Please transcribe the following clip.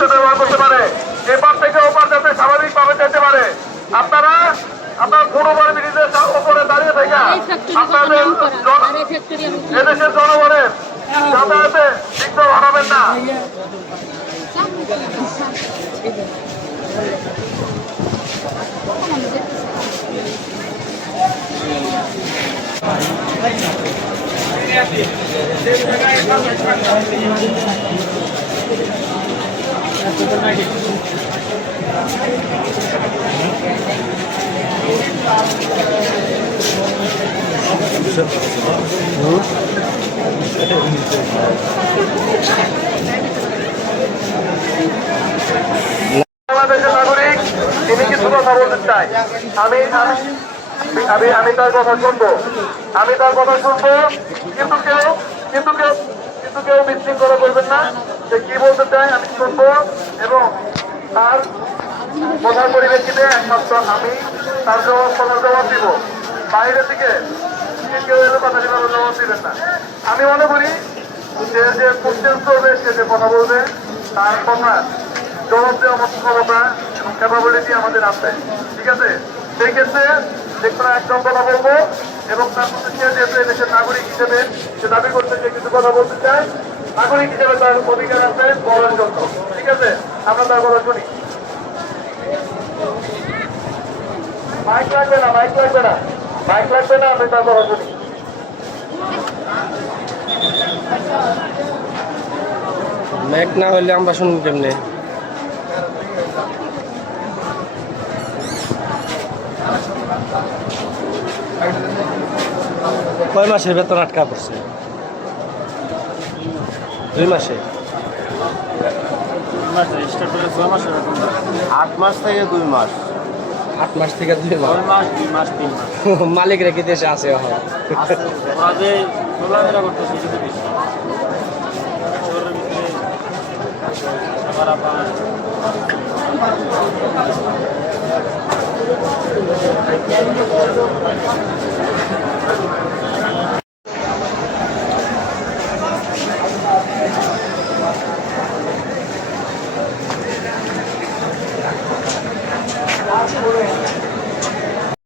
যাতে ব্যবহার করতে পারে, এপার থেকে ওপার যাতে স্বাভাবিকভাবে যেতে পারে। আপনারা আপনার পূর্ববার ব্রিজের উপরে দাঁড়িয়ে থেকে আপনাদের এদেশের জনগণের যাতায়াতে বিঘ্ন ঘটাবেন না। বাংলাদেশের নাগরিক, তিনি কিছু কথা বলতে চাই। আমি আমি তার কথা শুনবো, আমি তার কথা শুনবো, কিন্তু কেউ বিশৃঙ্খলা করবেন না। সে কি বলতে চায় আমি শুনবো, এবং তার কথার পরিপ্রেক্ষিতে একমাত্র আমি তার জবাব দিব। বাইরে থেকে কেউ এলে কথা জবাব দিবেন না। আমি মনে করি সে যে কোশ্চেন করবে, সে যে কথা বলবে, তার কথা জবাব দেওয়ার মতো ক্ষমতা এবং ক্যাপাবিলিটি আমাদের আছে। ঠিক আছে, সেই ক্ষেত্রে দেখতে একদম কথা বলবো, এবং তার মধ্যে সে যেহেতু দেশের নাগরিক হিসেবে সে দাবি করতে, সে কিছু কথা বলতে চায়, নাগরিক হিসেবে তার অধিকার আছে বলার জন্য। ঠিক আছে, আমরা তার কথা শুনি। মাইক লাগবে না, মাইক লাগবে না, মাইক লাগবে না, আমি তার কথা শুনি। ম্যাক না হলে আমরা শুনবো কেমনে? কয় মাসের বেতন আটকা পড়ছে? 2 মাসে। 8 মাস থেকে 2 মাস। 8 মাস থেকে 2 মাস। 2 মাস 2 মাস 3 মাস। মালিক রেখে দেশে আছে এখন। ওরা যে চলাফেরা করতেছে সেটা বেশি। শহরের ভিতরে আবার আপনার